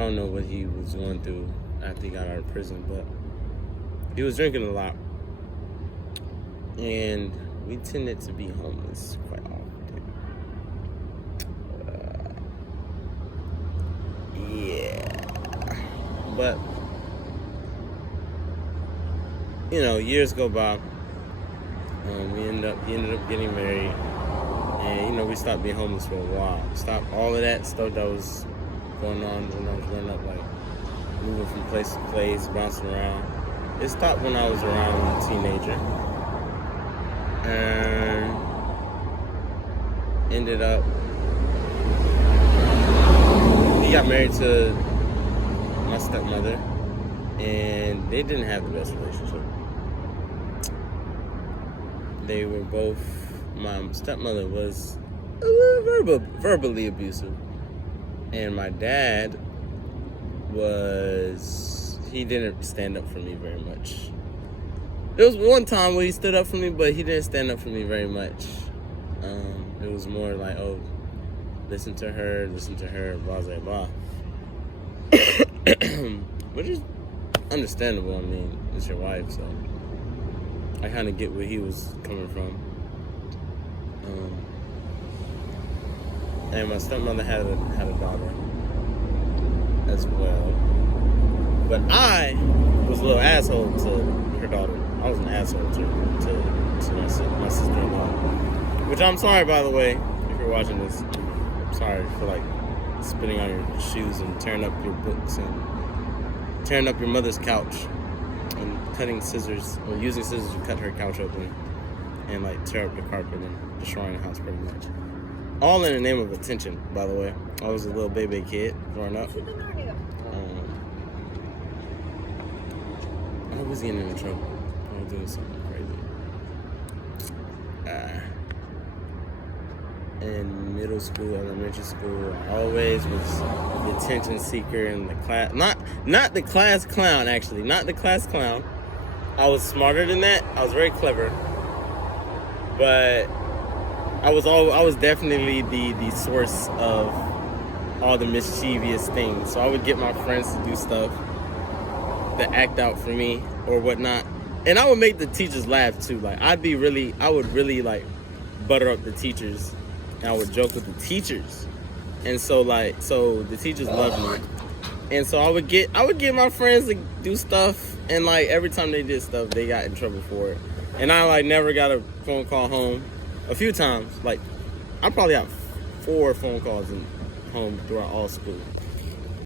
don't know what he was going through after he got out of prison, but he was drinking a lot. And we tended to be homeless quite often. But, years go by. He ended up getting married. And, we stopped being homeless for a while. Stopped all of that stuff that was going on when I was growing up, like moving from place to place, bouncing around. It stopped when I was around a teenager. And ended up, he got married to my stepmother, and they didn't have the best relationship. They were both, my stepmother was a little verbally abusive, and my dad he didn't stand up for me very much. There was one time where he stood up for me, but he didn't stand up for me very much. It was more like, listen to her, blah, blah, blah. Which is understandable. I mean, it's your wife, so I kind of get where he was coming from. And my stepmother had a daughter as well. But I was a little asshole to her daughter. I was an asshole to my sister-in-law. Which I'm sorry, by the way, if you're watching this. I'm sorry for spitting on your shoes and tearing up your books and tearing up your mother's couch and cutting scissors or using scissors to cut her couch open and tear up the carpet and destroying the house pretty much. All in the name of attention, by the way. I was a little baby kid growing up. I was getting into trouble. I was doing something crazy. In middle school, elementary school, I always was the attention seeker in the class. Not the class clown, actually. Not the class clown. I was smarter than that. I was very clever. But I was definitely the source of all the mischievous things. So I would get my friends to do stuff to act out for me or whatnot. And I would make the teachers laugh too. I would really butter up the teachers. And I would joke with the teachers. And so the teachers loved me. And so I would get my friends to do stuff, and every time they did stuff, they got in trouble for it. And I never got a phone call home. A few times. I probably got 4 phone calls home throughout all school.